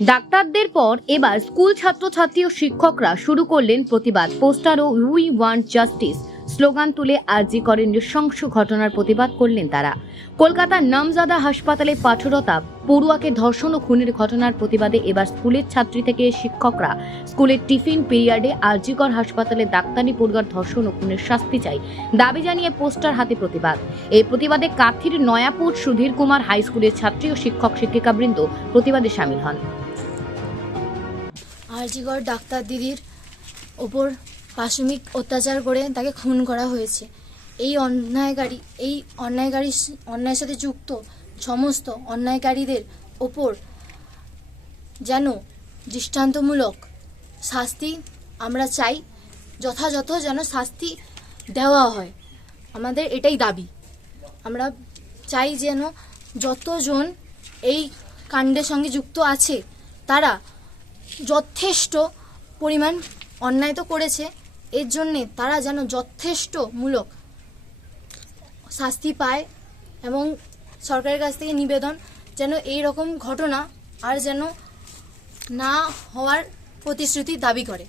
ডাক্তারদের পর এবার স্কুল ছাত্রছাত্রী ও শিক্ষকরা শুরু করলেন প্রতিবাদ। পোস্টার ও উই ওয়ান্ট জাস্টিস স্লোগান তুলে আরজি করে নৃশংস ঘটনার প্রতিবাদ করলেন তারা। কলকাতার নামজাদা হাসপাতালে পাঠরতা পড়ুয়াকে ধর্ষণ ও খুনের ঘটনার প্রতিবাদে এবার স্কুলের ছাত্রী থেকে শিক্ষকরা স্কুলের টিফিন পিরিয়ডে আরজিকর হাসপাতালে ডাক্তারি পড়ুয়ার ধর্ষণ ও খুনের শাস্তি চাই দাবি জানিয়ে পোস্টার হাতে প্রতিবাদ। এই প্রতিবাদে কাথির নয়াপুর সুধীর কুমার হাই স্কুলের ছাত্রী ও শিক্ষক শিক্ষিকাবৃন্দ প্রতিবাদে সামিল হন। আরজিকর ডাক্তার দিদির ওপর পাশবিক অত্যাচার করে তাকে খুন করা হয়েছে। এই অন্যায়ের সাথে যুক্ত সমস্ত অন্যায়কারীদের ওপর যেন দৃষ্টান্তমূলক শাস্তি আমরা চাই, যথাযথ যেন শাস্তি দেওয়া হয়। আমাদের এটাই দাবি। আমরা চাই যেন যতজন এই কাণ্ডের সঙ্গে যুক্ত আছে তারা যথেষ্ট পরিমাণ অন্যায় তো করেছে, এর জন্যে তারা যেন যথেষ্টমূলক শাস্তি পায় এবং সরকারের কাছ থেকে নিবেদন যেন এই রকম ঘটনা আর যেন না হওয়ার প্রতিশ্রুতি দাবি করে।